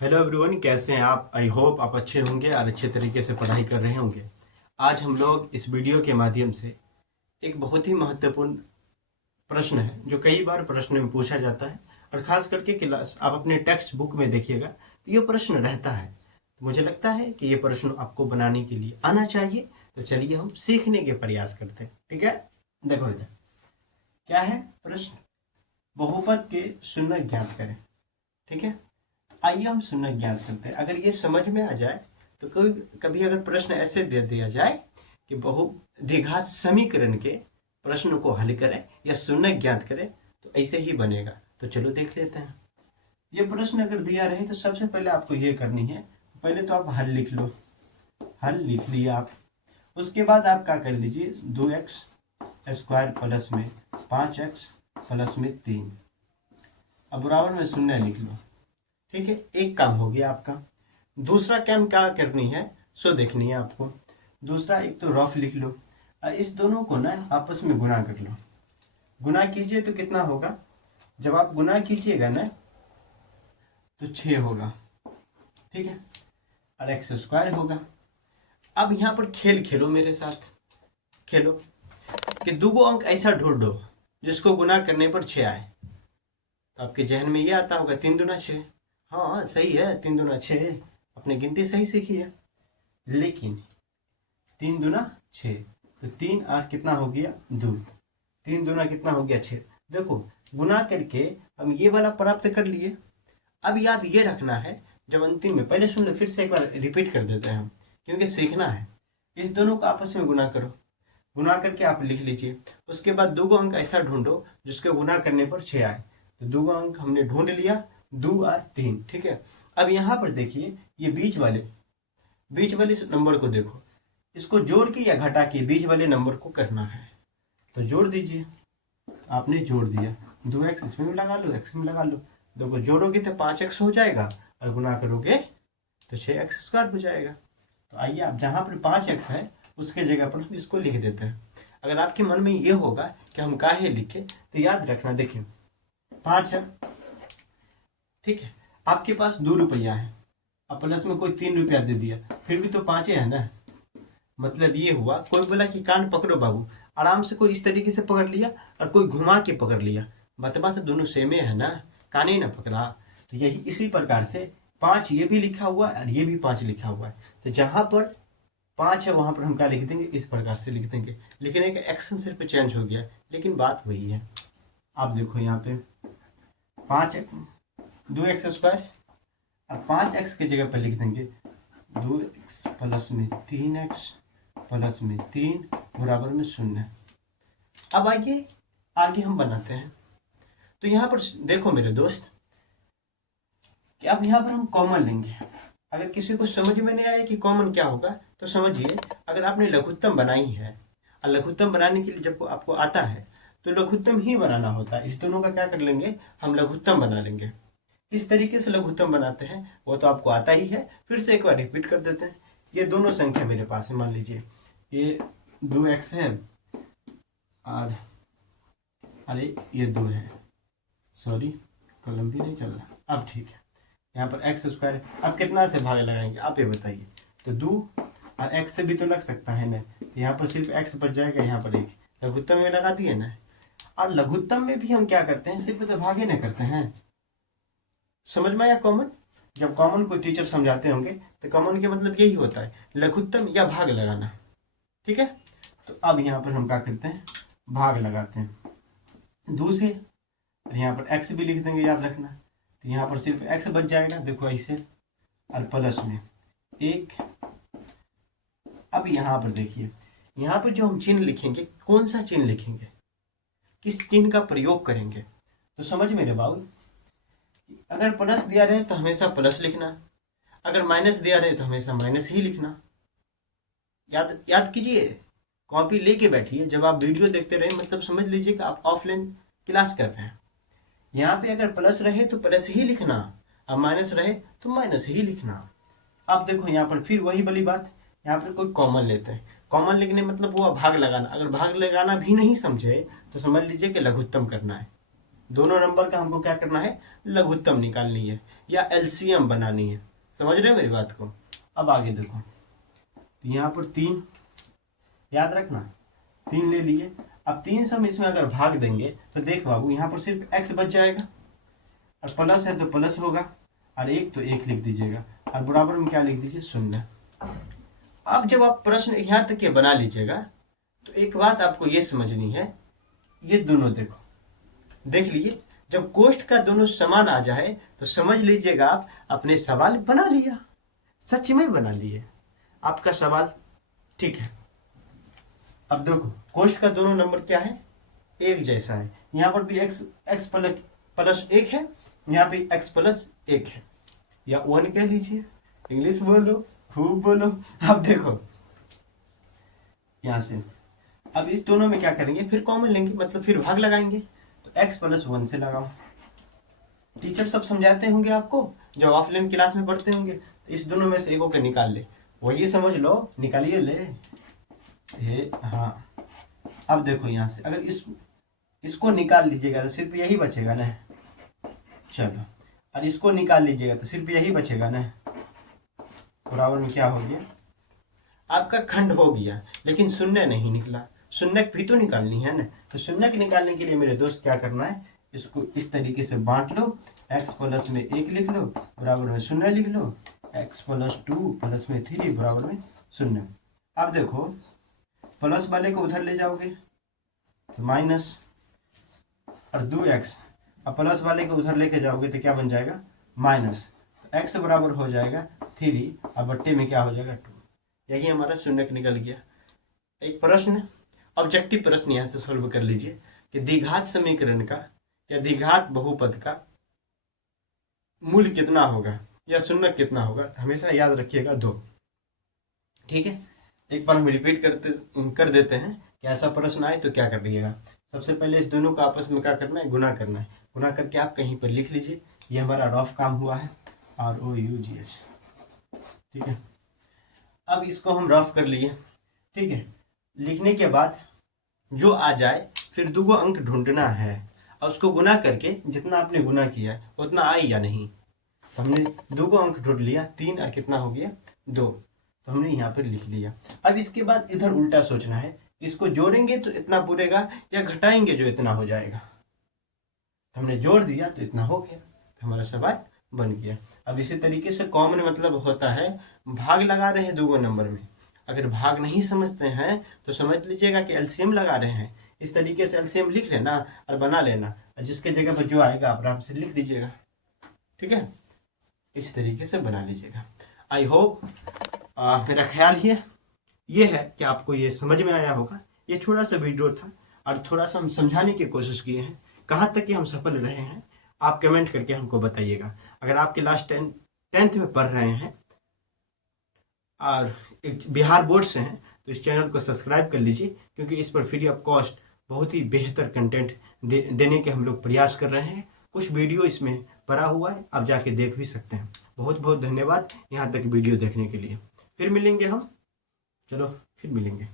Hello everyone, कैसे हैं आप? आई होप आप अच्छे होंगे और अच्छे तरीके से पढ़ाई कर रहे होंगे। आज हम लोग इस वीडियो के माध्यम से एक बहुत ही महत्वपूर्ण प्रश्न है जो कई बार प्रश्न में पूछा जाता है और ख़ास करके क्लास आप अपने टेक्स्ट बुक में देखिएगा तो ये प्रश्न रहता है। तो मुझे लगता है कि ये प्रश्न आपको बनाने के लिए आना चाहिए। तो चलिए हम सीखने के प्रयास करते हैं। ठीक है, देखो इधर क्या है प्रश्न। बहुपद के शून्य ज्ञात करें। ठीक है, आइए हम शून्य ज्ञात करते हैं। अगर ये समझ में आ जाए तो कभी अगर प्रश्न ऐसे दे दिया जाए कि बहुद्विघात समीकरण के प्रश्न को हल करें या शून्य ज्ञात करें तो ऐसे ही बनेगा। तो चलो देख लेते हैं। ये प्रश्न अगर दिया रहे तो सबसे पहले आपको ये करनी है, पहले तो आप हल लिख लो। हल लिख लिया आप, उसके बाद आप क्या कर लीजिए, 2x स्क्वायर प्लस में 5x प्लस में 3, अब बराबर में शून्य लिख लो। ठीक है, एक काम हो गया आपका। दूसरा काम क्या करनी है सो देखनी है आपको। दूसरा एक तो रफ लिख लो और इस दोनों को ना आपस में गुना कर लो। गुना कीजिए तो कितना होगा, जब आप गुना कीजिएगा ना तो 6 होगा। ठीक है, और एक्स स्क्वायर होगा। अब यहाँ पर खेल खेलो मेरे साथ। खेलो कि दो अंक ऐसा ढूंढो जिसको गुना करने पर 6 आए। तो आपके जहन में ये आता होगा 3 दूना 6। हाँ सही है, 3 दूना 6, अपने गिनती सही सीखी है। लेकिन 3 दूना 6, तो 3 और कितना हो गया 2, 3 दूना कितना हो गया 6। देखो गुना करके हम ये वाला प्राप्त कर लिए। अब याद ये रखना है, जब अंतिम में पहले सुन लो, फिर से एक बार रिपीट कर देते हैं हम क्योंकि सीखना है। इस दोनों को आपस में गुना करो, गुना करके आप लिख लीजिए। उसके बाद दो अंक ऐसा ढूंढो जिसके गुना करने पर 6 आए। तो 2 अंक हमने ढूंढ लिया, 2 और 3। ठीक है, अब यहाँ पर देखिए ये बीच वाले नंबर को देखो, इसको जोड़ के या घटा के बीच वाले नंबर को करना है। तो जोड़ दीजिए, आपने जोड़ दिया। 2x इसमें भी लगा लो, x में लगा लो। देखो जोड़ोगे तो 5x हो जाएगा और गुना करोगे तो 6x स्क्वायर हो जाएगा। तो आइए आप जहाँ पर 5x है उसके जगह पर हम इसको लिख देते हैं। अगर आपके मन में ये होगा कि हम काहे लिखे, तो याद रखना, देखिए 5 है। ठीक है, आपके पास 2 रुपया है, अब प्लस में कोई 3 रुपया दे दिया, फिर भी तो 5 है ना। मतलब ये हुआ, कोई बोला कि कान पकड़ो बाबू, आराम से कोई इस तरीके से पकड़ लिया और कोई घुमा के पकड़ लिया, बात दोनों सेम है ना, कान ही ना पकड़ा। तो यही इसी प्रकार से 5 ये भी लिखा हुआ है और ये भी 5 लिखा हुआ है। तो जहां पर 5 है वहां पर हम क्या लिख देंगे, इस प्रकार से लिख देंगे। लिखने का एक्शन सिर्फ चेंज हो गया, लेकिन बात वही है। आप देखो यहाँ पे 5 2x स्क्वायर, अब 5x की जगह पर लिख देंगे 2x प्लस में 3x प्लस में 3 बराबर में 0। अब आगे हम बनाते हैं। तो यहाँ पर देखो मेरे दोस्त कि अब यहाँ पर हम कॉमन लेंगे। अगर किसी को समझ में नहीं आया कि कॉमन क्या होगा तो समझिए, अगर आपने लघुत्तम बनाई है और लघुत्तम बनाने के लिए जब आपको आता है तो लघुत्तम ही बनाना होता है। इस दोनों का क्या कर लेंगे, हम लघुत्तम बना लेंगे। किस तरीके से लघुत्तम बनाते हैं वो तो आपको आता ही है, फिर से एक बार रिपीट कर देते हैं। ये दोनों संख्या मेरे पास है, मान लीजिए ये 2x है और अरे ये 2 है, सॉरी कलम भी नहीं चल रहा। अब ठीक है, यहाँ पर एक्स स्क्वायर, अब कितना से भाग लगाएंगे आप ये बताइए। तो 2 और x से भी तो लग सकता है ना, तो यहाँ पर सिर्फ x बच जाएगा, यहाँ पर 1 लघुत्तम में लगा दिए ना। और लघुत्तम में भी हम क्या करते हैं, सिर्फ तो भागे नहीं करते हैं। समझ में आया कॉमन? जब कॉमन को टीचर समझाते होंगे तो कॉमन के मतलब यही होता है, लघुत्तम या भाग लगाना। ठीक है, तो अब यहाँ पर हम क्या करते हैं, भाग लगाते हैं 2 से, और यहाँ पर x भी लिख देंगे, याद रखना। तो यहाँ पर सिर्फ x बच जाएगा, देखो ऐसे, और प्लस में 1। अब यहाँ पर देखिए, यहाँ पर जो हम चिन्ह लिखेंगे, कौन सा चिन्ह लिखेंगे, किस चिन्ह का प्रयोग करेंगे, तो समझ मेरे बाबू, अगर प्लस दिया रहे तो हमेशा प्लस लिखना, अगर माइनस दिया रहे तो हमेशा माइनस ही लिखना। याद कीजिए, कॉपी लेके बैठिए, जब आप वीडियो देखते रहे मतलब समझ लीजिए कि आप ऑफलाइन क्लास कर रहे हैं। यहाँ पे अगर प्लस रहे तो प्लस ही लिखना, अब माइनस रहे तो माइनस ही लिखना। अब देखो यहाँ पर फिर वही वाली बात, यहाँ पर कोई कॉमन लेते हैं, कॉमन लिखने मतलब हुआ भाग लगाना। अगर भाग लगाना भी नहीं समझे तो समझ लीजिए कि लघुत्तम करना है। दोनों नंबर का हमको क्या करना है, लघुत्तम निकालनी है या एलसीएम बनानी है। समझ रहे हैं मेरी बात को। अब आगे देखो, यहाँ पर 3 याद रखना, 3 ले लिए। अब 3 से हम इसमें अगर भाग देंगे तो देख बाबू यहाँ पर सिर्फ x बच जाएगा, और प्लस है तो प्लस होगा, और 1 तो 1 लिख दीजिएगा, और बराबर में क्या लिख दीजिए, 0। अब जब आप प्रश्न यहाँ तक के बना लीजिएगा तो एक बात आपको ये समझनी है, ये दोनों देखो, देख लीजिए, जब कोष्ठ का दोनों समान आ जाए तो समझ लीजिएगा आप अपने सवाल बना लिया, सच में बना लिए, आपका सवाल ठीक है। अब देखो कोष्ठ का दोनों नंबर क्या है, एक जैसा है, यहाँ पर भी x प्लस 1 है, यहाँ पे x प्लस 1 है, या 1 कह लीजिए, इंग्लिश बोलो खूब बोलो। अब देखो यहाँ से, अब इस दोनों में क्या करेंगे, फिर कॉमन लेंगे, मतलब फिर भाग लगाएंगे, तो x प्लस 1 से लगाओ। टीचर सब समझाते होंगे आपको, जब ऑफलाइन क्लास में पढ़ते होंगे, तो इस दोनों में से एक होकर निकाल ले, वही समझ लो, निकालिए ले ये। हाँ अब देखो यहाँ से अगर इसको निकाल लीजिएगा तो सिर्फ यही बचेगा ना, चलो, और इसको निकाल लीजिएगा तो सिर्फ यही बचेगा ना, बराबर में क्या हो गया, आपका खंड हो गया, लेकिन शून्य नहीं निकला, शून्य भी तो निकालनी है ना। तो शून्य निकालने के लिए मेरे दोस्त क्या करना है, इसको इस तरीके से बांट लो, x प्लस में 1 लिख लो, बराबर में 0 लिख लो, x प्लस 2 प्लस में 3 बराबर में 0। अब देखो प्लस वाले को उधर ले जाओगे तो माइनस, और 2x, अब प्लस वाले को उधर लेके जाओगे तो क्या बन जाएगा, माइनस, तो x बराबर हो जाएगा 3, और बट्टे में क्या हो जाएगा 2। यही हमारा शून्य निकल गया। एक प्रश्न, ऑब्जेक्टिव प्रश्न यहाँ से सॉल्व कर लीजिए कि द्विघात समीकरण का या द्विघात बहुपद का मूल कितना होगा या शून्य कितना होगा, तो हमेशा याद रखिएगा 2। ठीक है, एक बार हम रिपीट कर देते हैं कि ऐसा प्रश्न आए तो क्या कर लीजिएगा। सबसे पहले इस दोनों को आपस में क्या करना है, गुना करना है, गुना करके आप कहीं पर लिख लीजिए, ये हमारा रफ काम हुआ है, ROUGH। ठीक है, अब इसको हम रफ कर लिए, ठीक है, लिखने के बाद जो आ जाए फिर 2 अंक ढूंढना है, और उसको गुना करके जितना आपने गुना किया है उतना आए या नहीं। तो हमने 2 अंक ढूंढ लिया, 3 और कितना हो गया 2, तो हमने यहाँ पर लिख लिया। अब इसके बाद इधर उल्टा सोचना है, इसको जोड़ेंगे तो इतना पूरेगा या घटाएंगे जो इतना हो जाएगा। तो हमने जोड़ दिया तो इतना हो गया, तो हमारा सवाल बन गया। अब इसी तरीके से कॉमन मतलब होता है भाग लगा रहे हैं 2 नंबर में, अगर भाग नहीं समझते हैं तो समझ लीजिएगा कि एलसीएम लगा रहे हैं। इस तरीके से एलसीएम लिख लेना और बना लेना, और जिसके जगह पर जो आएगा आप आराम से लिख दीजिएगा। ठीक है, इस तरीके से बना लीजिएगा। आई होप मेरा ख्याल ये है कि आपको ये समझ में आया होगा। ये छोटा सा वीडियो था और थोड़ा सा हम समझाने की कोशिश किए हैं, कहाँ तक कि हम सफल रहे हैं आप कमेंट करके हमको बताइएगा। अगर आप क्लास 10th में पढ़ रहे हैं और बिहार बोर्ड से हैं तो इस चैनल को सब्सक्राइब कर लीजिए, क्योंकि इस पर फ्री ऑफ कॉस्ट बहुत ही बेहतर कंटेंट देने के हम लोग प्रयास कर रहे हैं। कुछ वीडियो इसमें भरा हुआ है, आप जाके देख भी सकते हैं। बहुत बहुत धन्यवाद यहाँ तक वीडियो देखने के लिए। फिर मिलेंगे हम, चलो फिर मिलेंगे।